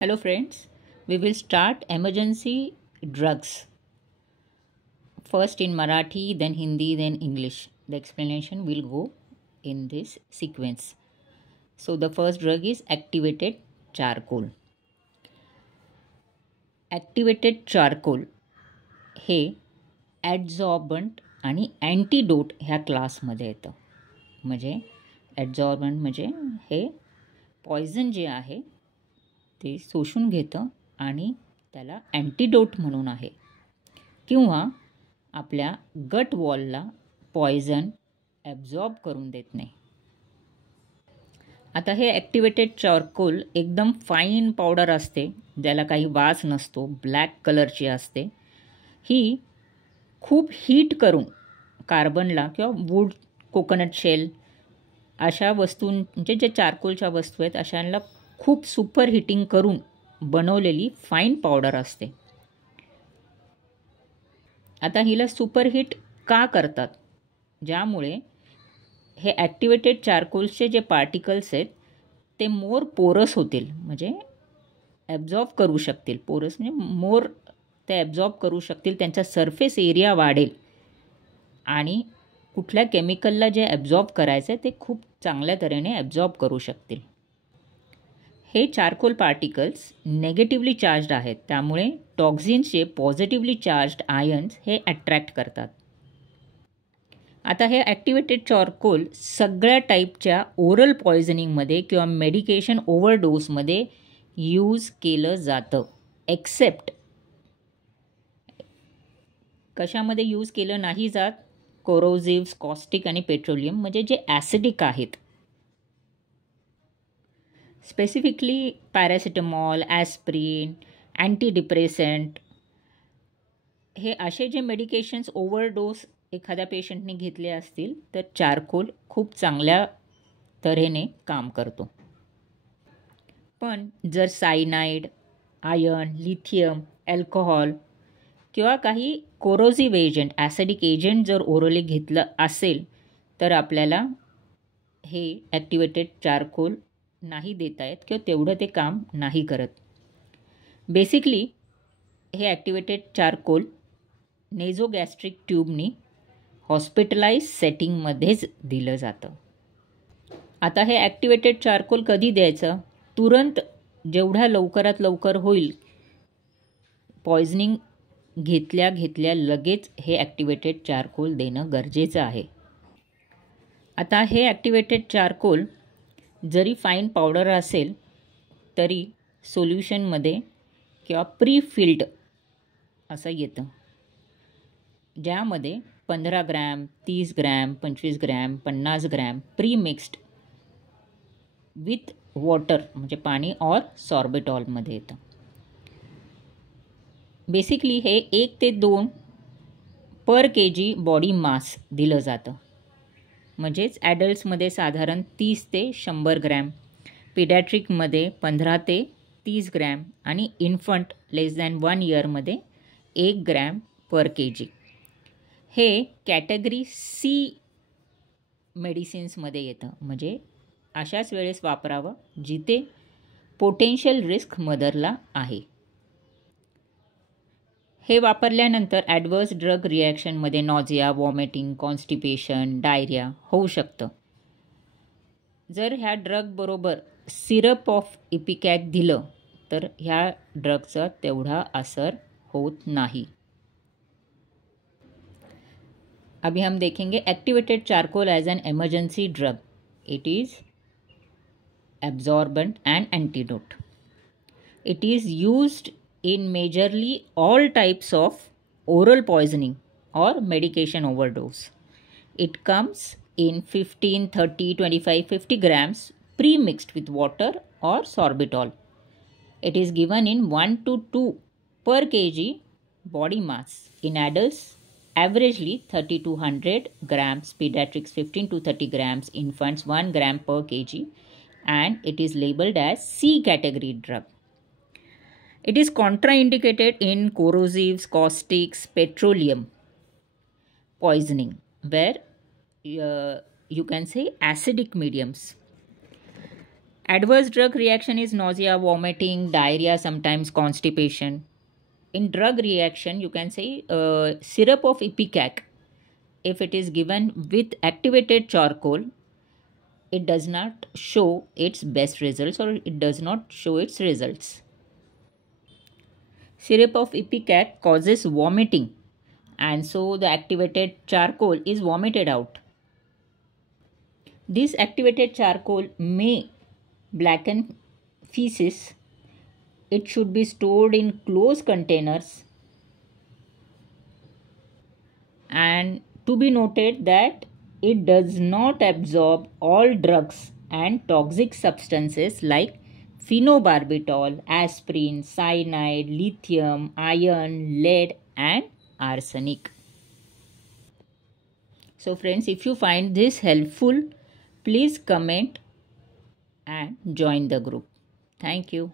Hello friends, we will start emergency drugs. First in Marathi, then Hindi, then English. The explanation will go in this sequence. So the first drug is activated charcoal. Activated charcoal हे ॲडझॉर्बंट आणि antidote ह्या क्लासमध्ये येतं. म्हणजे ॲडझॉर्बंट म्हणजे हे poison जे आहे ते शोषून घेतं आणि त्याला अँटीडोट म्हणून आहे, किंवा आपल्या गट वॉलला पॉयझन ॲब्झॉर्ब करून देत नाही. आता हे ॲक्टिवेटेड चारकोल एकदम फाईन पावडर असते, ज्याला काही वास नसतो, ब्लॅक कलरची असते. ही खूप हीट करून कार्बनला किंवा वूड, कोकोनट शेल अशा वस्तू, म्हणजे जे चारकोलच्या वस्तू आहेत अशांना खूप सुपर हिटिंग करून बनवलेली फाईन पावडर असते. आता हिला सुपरहीट का करतात? ज्यामुळे हे ॲक्टिवेटेड चारकोलचे जे पार्टिकल्स आहेत ते मोर पोरस होतील, म्हणजे ॲब्झॉर्ब करू शकतील. पोरस म्हणजे मोर ते ॲब्झॉर्ब करू शकतील, त्यांचा सरफेस एरिया वाढेल आणि कुठल्या केमिकलला जे ॲब्झॉर्ब करायचं आहे ते खूप चांगल्या तऱ्हेने ॲब्झॉर्ब करू शकतील. हे चारकोल पार्टिकल्स नेगेटिव्हली चार्ज्ड आहेत, त्यामुळे टॉक्झिन्सचे पॉझिटिव्हली चार्ज्ड आयन्स हे अट्रॅक्ट करतात. आता हे ॲक्टिवेटेड चारकोल सगळ्या टाईपच्या ओरल पॉयझनिंगमध्ये किंवा मेडिकेशन ओव्हरडोसमध्ये यूज केलं जातं. एक्सेप्ट कशामध्ये यूज केलं नाही जात? कोरोसिव्ह, कॉस्टिक आणि पेट्रोलियम, म्हणजे जे ॲसिडिक आहेत. स्पेसिफिकली पॅरासिटामॉल, ॲस्प्रिन, अँटीडिप्रेसंट हे असे जे मेडिकेशन्स ओव्हरडोस एखाद्या पेशंटने घेतले असतील तर चारकोल खूप चांगल्या तऱ्हेने काम करतो. पण जर सायनाइड, आयर्न, लिथियम, अल्कोहॉल किंवा काही कोरोसिव्ह एजंट, ॲसिडिक एजंट जर ओरली घेतलं असेल तर आपल्याला हे ॲक्टिवेटेड चारकोल नाही देता येत किंवा तेवढं ते काम नाही करत. बेसिकली हे ॲक्टिवेटेड चारकोल नेझोगॅस्ट्रिक ट्यूबनी हॉस्पिटलाइज सेटिंगमध्येच दिलं जातं. आता हे ॲक्टिवेटेड चारकोल कधी द्यायचं? तुरंत, जेवढ्या लवकरात लवकर होईल. पॉयझनिंग घेतल्या लगेच हे ॲक्टिवेटेड चारकोल देणं गरजेचं आहे. आता हे ॲक्टिवेटेड चारकोल जरी फाईन पावडर असेल तरी सोल्युशनमध्ये किंवा प्री-फिल्ड असं येतं, ज्यामध्ये 15 gram, 30 gram, 25 gram, 50 gram pre mixed with water, म्हणजे पाणी और सॉर्बिटॉलमध्ये येतं. बेसिकली हे 1 ते 2 पर kg बॉडी मास दिलं जातं. म्हणजेच ॲडल्ट्समध्ये साधारण 30 ते 100 ग्रॅम, पिडॅट्रिकमध्ये 15 ते 30 ग्रॅम आणि इन्फंट लेस दॅन 1 इयरमध्ये 1 ग्रॅम पर kg. हे कॅटेगरी सी मेडिसिन्समध्ये येतं, म्हणजे अशाच वेळेस वापरावं जिथे पोटेन्शियल रिस्क मदरला आहे. हे वापरल्यानंतर ॲडवर्स ड्रग रिॲक्शनमध्ये नॉझिया, वॉमिटिंग, कॉन्स्टिपेशन, डायरिया होऊ शकतं. जर ह्या ड्रगबरोबर सिरप ऑफ इपिकॅक दिलं तर ह्या ड्रगचा तेवढा असर होत नाही. अभी हम देखेंगे activated charcoal as an emergency drug. It is absorbent and antidote. It is used in majorly all types of oral poisoning or medication overdose. It comes in 15, 30, 25, 50 grams pre-mixed with water or sorbitol. It is given in 1 to 2 per kg body mass. In adults, averagely 30 to 100 grams, pediatrics 15 to 30 grams, infants 1 gram per kg, and it is labeled as C category drug. It is contraindicated in corrosives, caustics, petroleum poisoning, where you can say acidic mediums. Adverse drug reaction is nausea, vomiting, diarrhea, sometimes constipation. In drug reaction, you can say syrup of ipecac, if it is given with activated charcoal, it does not show its best results or it does not show its results. Syrup of ipecac causes vomiting, and so the activated charcoal is vomited out. This activated charcoal may blacken feces. It should be stored in closed containers, and to be noted that it does not absorb all drugs and toxic substances like phenobarbital, aspirin, cyanide, lithium, iron, lead, and arsenic. So friends, if you find this helpful, please comment and join the group. Thank you.